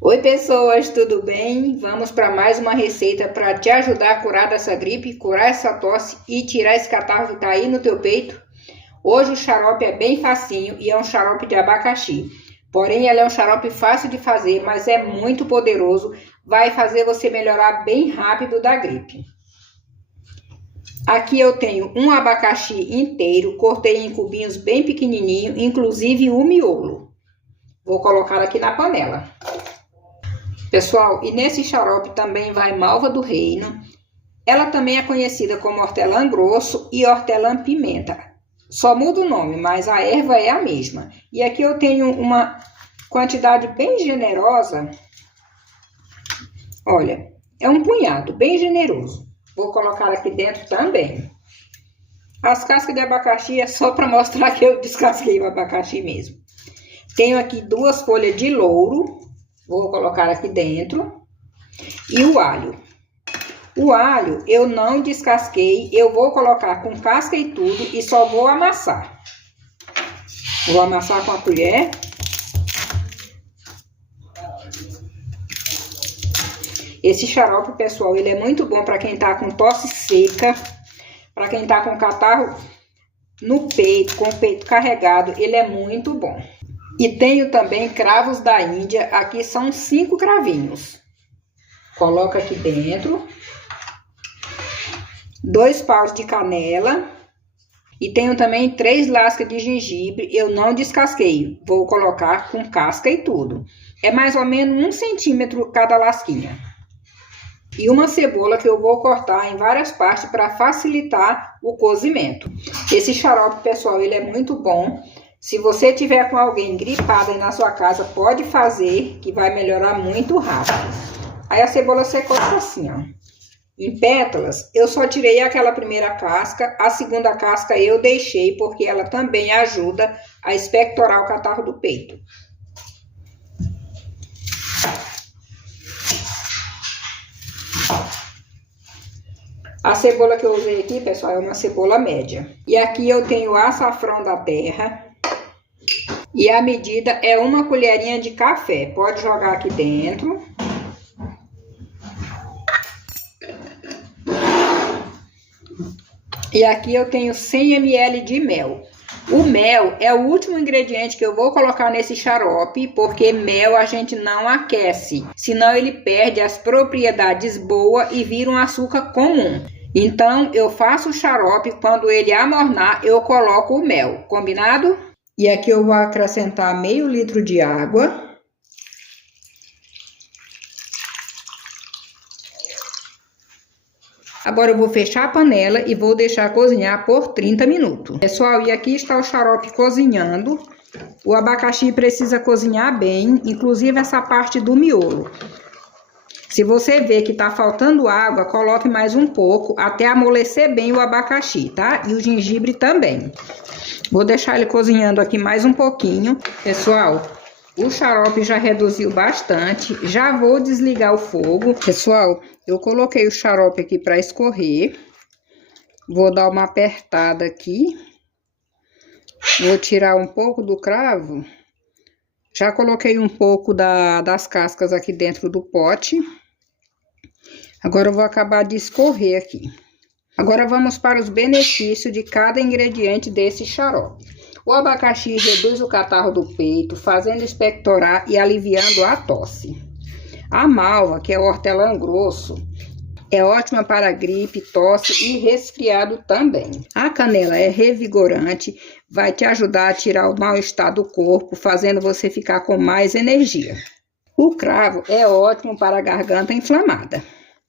Oi pessoas, tudo bem? Vamos para mais uma receita para te ajudar a curar dessa gripe, curar essa tosse e tirar esse catarro que tá aí no teu peito. Hoje o xarope é bem facinho e é um xarope de abacaxi. Porém, ele é um xarope fácil de fazer, mas é muito poderoso. Vai fazer você melhorar bem rápido da gripe. Aqui eu tenho um abacaxi inteiro, cortei em cubinhos bem pequenininho, inclusive o miolo. Vou colocar aqui na panela. Pessoal, e nesse xarope também vai malva do reino. Ela também é conhecida como hortelã grosso e hortelã pimenta. Só muda o nome, mas a erva é a mesma. E aqui eu tenho uma quantidade bem generosa. Olha, é um punhado bem generoso. Vou colocar aqui dentro também. As cascas de abacaxi é só para mostrar que eu descasquei o abacaxi mesmo. Tenho aqui 2 folhas de louro. Vou colocar aqui dentro. E o alho. O alho eu não descasquei. Eu vou colocar com casca e tudo e só vou amassar. Vou amassar com a colher. Esse xarope, pessoal, ele é muito bom para quem tá com tosse seca. Para quem tá com catarro no peito, com o peito carregado. Ele é muito bom. E tenho também cravos da Índia, aqui são 5 cravinhos. Coloca aqui dentro. 2 paus de canela. E tenho também 3 lascas de gengibre, eu não descasquei. Vou colocar com casca e tudo. É mais ou menos 1 centímetro cada lasquinha. E uma cebola que eu vou cortar em várias partes para facilitar o cozimento. Esse xarope, pessoal, ele é muito bom. Se você tiver com alguém gripado aí na sua casa, pode fazer, que vai melhorar muito rápido. Aí a cebola você corta assim, ó. Em pétalas, eu só tirei aquela primeira casca, a segunda casca eu deixei, porque ela também ajuda a expectorar o catarro do peito. A cebola que eu usei aqui, pessoal, é uma cebola média. E aqui eu tenho açafrão da terra. E a medida é 1 colherinha de café. Pode jogar aqui dentro. E aqui eu tenho 100 ml de mel. O mel é o último ingrediente que eu vou colocar nesse xarope, porque mel a gente não aquece. Senão ele perde as propriedades boas e vira um açúcar comum. Então eu faço o xarope, quando ele amornar eu coloco o mel. Combinado? E aqui eu vou acrescentar meio litro de água. Agora eu vou fechar a panela e vou deixar cozinhar por 30 minutos. Pessoal, e aqui está o xarope cozinhando. O abacaxi precisa cozinhar bem, inclusive essa parte do miolo. Se você ver que tá faltando água, coloque mais um pouco até amolecer bem o abacaxi, tá? E o gengibre também. Vou deixar ele cozinhando aqui mais um pouquinho. Pessoal, o xarope já reduziu bastante. Já vou desligar o fogo. Pessoal, eu coloquei o xarope aqui para escorrer. Vou dar uma apertada aqui. Vou tirar um pouco do cravo. Já coloquei um pouco das cascas aqui dentro do pote. Agora eu vou acabar de escorrer aqui. Agora vamos para os benefícios de cada ingrediente desse xarope. O abacaxi reduz o catarro do peito, fazendo expectorar e aliviando a tosse. A malva, que é o hortelã grosso, é ótima para gripe, tosse e resfriado também. A canela é revigorante, vai te ajudar a tirar o mal-estar do corpo, fazendo você ficar com mais energia. O cravo é ótimo para a garganta inflamada.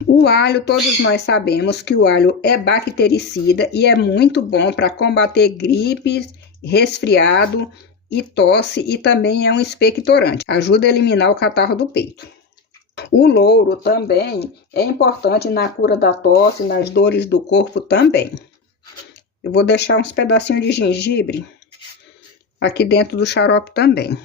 O alho, todos nós sabemos que o alho é bactericida e é muito bom para combater gripe, resfriado e tosse, e também é um expectorante. Ajuda a eliminar o catarro do peito. O louro também é importante na cura da tosse, nas dores do corpo também. Eu vou deixar uns pedacinhos de gengibre aqui dentro do xarope também.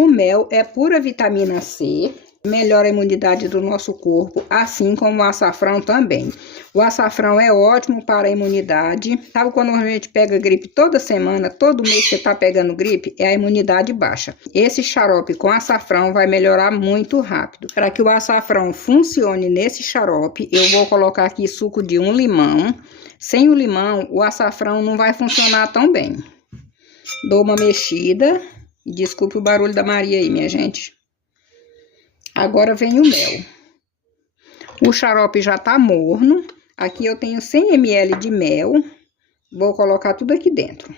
O mel é pura vitamina C. melhora a imunidade do nosso corpo, assim como o açafrão também. O açafrão é ótimo para a imunidade. Sabe quando a gente pega gripe toda semana, todo mês você tá pegando gripe? É a imunidade baixa. Esse xarope com açafrão vai melhorar muito rápido. Para que o açafrão funcione nesse xarope, eu vou colocar aqui suco de um limão. Sem o limão, o açafrão não vai funcionar tão bem. Dou uma mexida. Desculpe o barulho da Maria aí, minha gente. Agora vem o mel. O xarope já tá morno. Aqui eu tenho 100 ml de mel. Vou colocar tudo aqui dentro.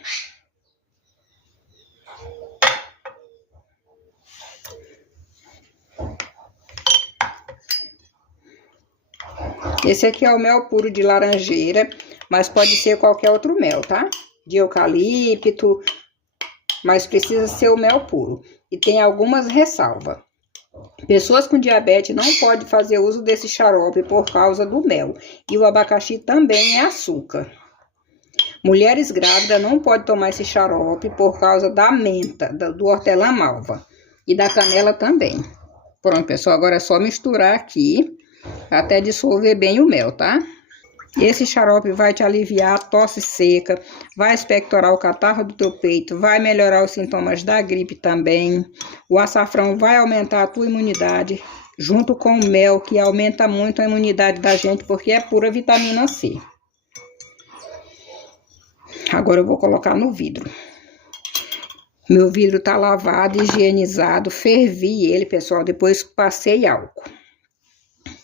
Esse aqui é o mel puro de laranjeira, mas pode ser qualquer outro mel, tá? De eucalipto, mas precisa ser o mel puro. E tem algumas ressalvas. Pessoas com diabetes não podem fazer uso desse xarope por causa do mel. E o abacaxi também é açúcar. Mulheres grávidas não podem tomar esse xarope por causa da menta, do hortelã-malva. E da canela também. Pronto, pessoal, agora é só misturar aqui até dissolver bem o mel, tá? Esse xarope vai te aliviar a tosse seca, vai expectorar o catarro do teu peito, vai melhorar os sintomas da gripe também. O açafrão vai aumentar a tua imunidade, junto com o mel, que aumenta muito a imunidade da gente, porque é pura vitamina C. Agora eu vou colocar no vidro. Meu vidro tá lavado, higienizado, fervi ele, pessoal, depois passei álcool.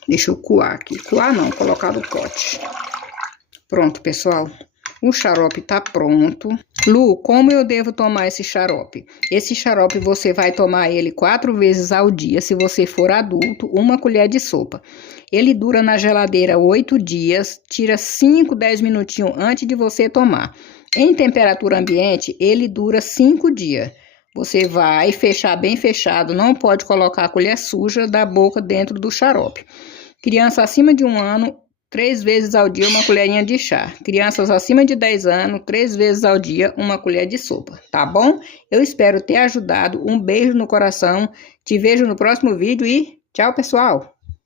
Deixa eu coar aqui. Coar não, colocar no pote. Pronto, pessoal. O xarope tá pronto. Lu, como eu devo tomar esse xarope? Esse xarope você vai tomar ele 4 vezes ao dia, se você for adulto, 1 colher de sopa. Ele dura na geladeira 8 dias, tira 5, 10 minutinhos antes de você tomar. Em temperatura ambiente, ele dura 5 dias. Você vai fechar bem fechado, não pode colocar a colher suja da boca dentro do xarope. Criança acima de 1 ano, 3 vezes ao dia, 1 colherinha de chá. Crianças acima de 10 anos, 3 vezes ao dia, 1 colher de sopa. Tá bom? Eu espero ter ajudado. Um beijo no coração. Te vejo no próximo vídeo e tchau, pessoal!